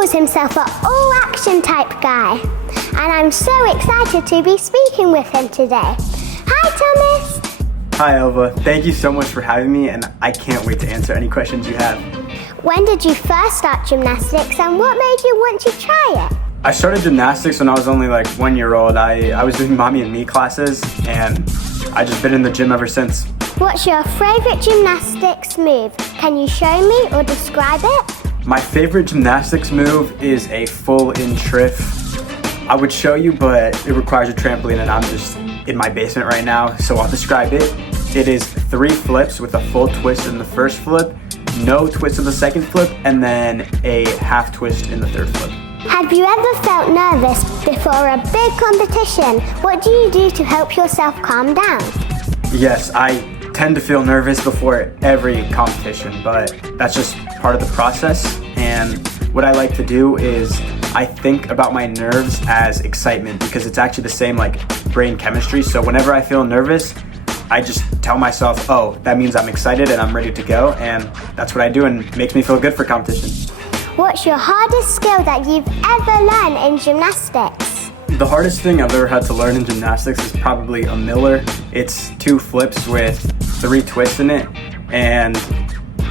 calls himself an all-action type guy, and I'm so excited to be speaking with him today. Hi, Thomas! Hi, Elva. Thank you so much for having me, and I can't wait to answer any questions you have. When did you first start gymnastics, and what made you want to try it? I started gymnastics when I was only like 1 year old. I was doing mommy and me classes, and I just been in the gym ever since. What's your favorite gymnastics move? Can you show me or describe it? My favorite gymnastics move is a full-in triff. I would show you, but it requires a trampoline, and I'm just in my basement right now, so I'll describe it. It is 3 flips with a full twist in the first flip, no twist in the second flip, and then a half twist in the third flip. Have you ever felt nervous before a big competition? What do you do to help yourself calm down? Yes, I tend to feel nervous before every competition, but that's just part of the process. And what I like to do is I think about my nerves as excitement, because it's actually the same like brain chemistry. So whenever I feel nervous, I just tell myself, oh, that means I'm excited and I'm ready to go. And that's what I do, and it makes me feel good for competition. What's your hardest skill that you've ever learned in gymnastics? The hardest thing I've ever had to learn in gymnastics is probably a Miller. It's 2 flips with 3 twists in it, and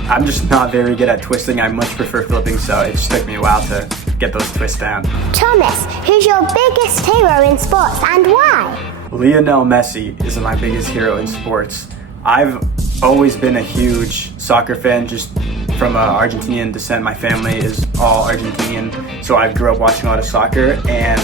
I'm just not very good at twisting. I much prefer flipping, so it just took me a while to get those twists down. Thomas, who's your biggest hero in sports and why? Lionel Messi is my biggest hero in sports. I've always been a huge soccer fan, just from Argentinian descent. My family is all Argentinian, so I grew up watching a lot of soccer, and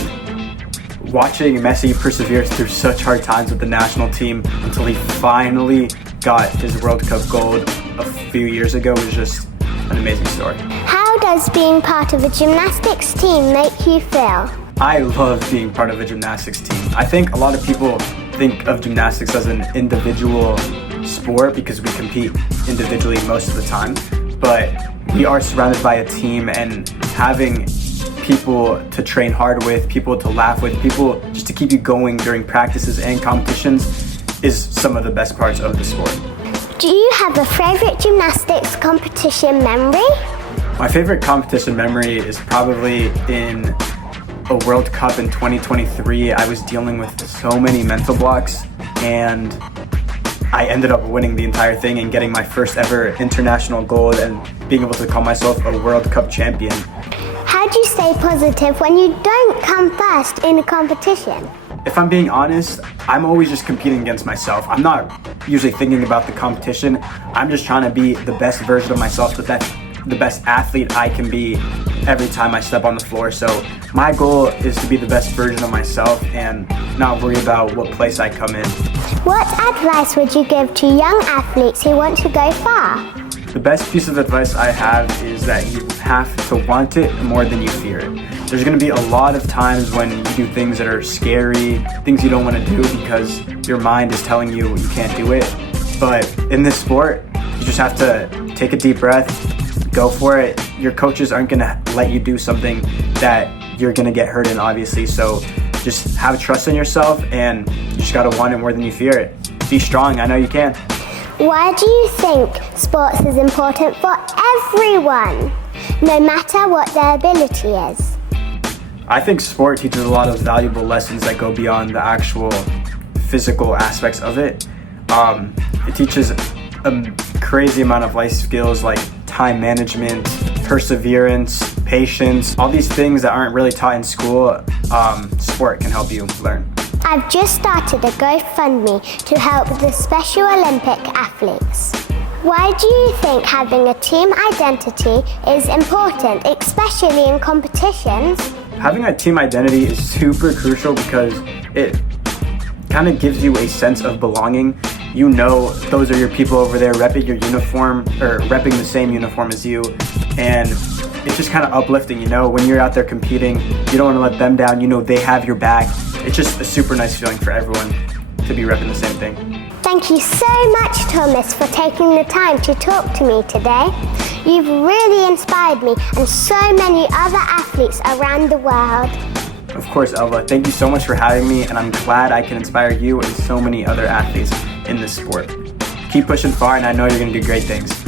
watching Messi persevere through such hard times with the national team until he finally got his World Cup gold a few years ago was just an amazing story. How does being part of a gymnastics team make you feel? I love being part of a gymnastics team. I think a lot of people think of gymnastics as an individual sport because we compete individually most of the time, but we are surrounded by a team, and having people to train hard with, people to laugh with, people just to keep you going during practices and competitions is some of the best parts of the sport. Do you have a favorite gymnastics competition memory? My favorite competition memory is probably in a World Cup in 2023. I was dealing with so many mental blocks, and I ended up winning the entire thing and getting my first ever international gold and being able to call myself a World Cup champion. How do you stay positive when you don't come first in a competition? If I'm being honest, I'm always just competing against myself. I'm not usually thinking about the competition. I'm just trying to be the best version of myself, the best athlete I can be every time I step on the floor. So my goal is to be the best version of myself and not worry about what place I come in. What advice would you give to young athletes who want to go far? The best piece of advice I have is that you have to want it more than you fear it. There's going to be a lot of times when you do things that are scary, things you don't want to do because your mind is telling you you can't do it. But in this sport, you just have to take a deep breath, go for it. Your coaches aren't going to let you do something that you're going to get hurt in, obviously. So just have trust in yourself, and you just got to want it more than you fear it. Be strong. I know you can. Why do you think sports is important for everyone, no matter what their ability is? I think sport teaches a lot of valuable lessons that go beyond the actual physical aspects of it. It teaches a crazy amount of life skills like time management, perseverance, patience, all these things that aren't really taught in school. Sport can help you learn. I've just started a GoFundMe to help the Special Olympic athletes. Why do you think having a team identity is important, especially in competitions? Having a team identity is super crucial because it kind of gives you a sense of belonging. You know those are your people over there repping your uniform or repping the same uniform as you, and it's just kind of uplifting, you know, when you're out there competing, you don't want to let them down, you know they have your back. It's just a super nice feeling for everyone to be repping the same thing. Thank you so much, Thomas, for taking the time to talk to me today. You've really inspired me and so many other athletes around the world. Of course, Elva, thank you so much for having me, and I'm glad I can inspire you and so many other athletes in this sport. Keep pushing far, and I know you're going to do great things.